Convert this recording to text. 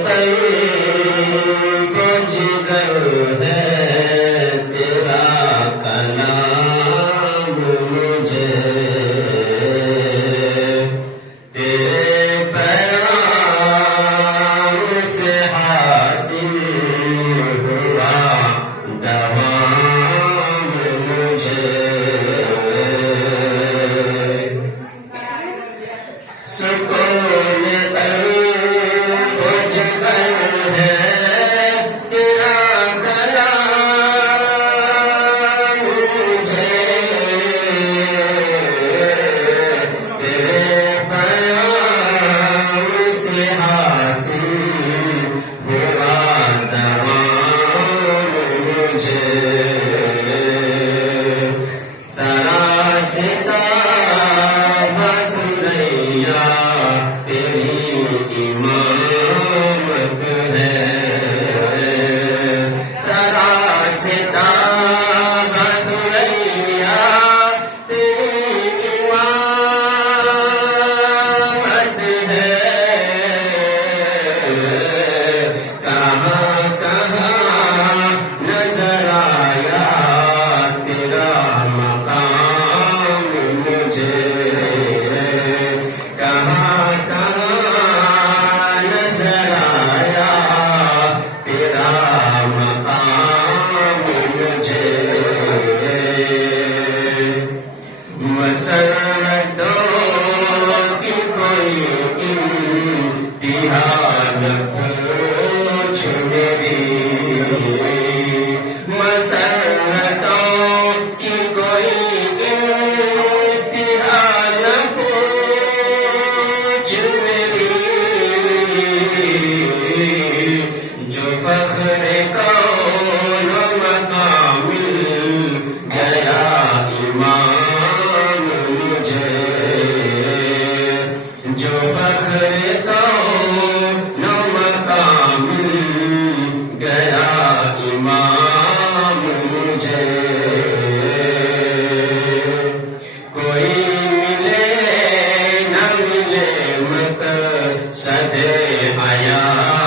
قلب جگر ہے تیرا کلام مجھے تیرے پیام سے حاصل ہوا دوام مجھے سکون قلب جگر ہے تیرا کلام مجھے تیرے پیام سے حاصل ہوا دوام مجھے تراشتا تیری امامت ہے تراشتا بدریا تیری امامت ہے کہاں کہاں نظر آیا تیرا مقام مجھے کہاں کہاں نظر آیا تیرا مقام مجھے مسرتوں کی کوئی انتہا نہ پوچھ میری مسرتوں کی کوئی انتہا نہ پوچھ میری جو فخر کون مقام مل گیا امام مجھے جو فخر کون مقام مل گیا امام مجھے کوئی ملے نہ ملے مقصد حیات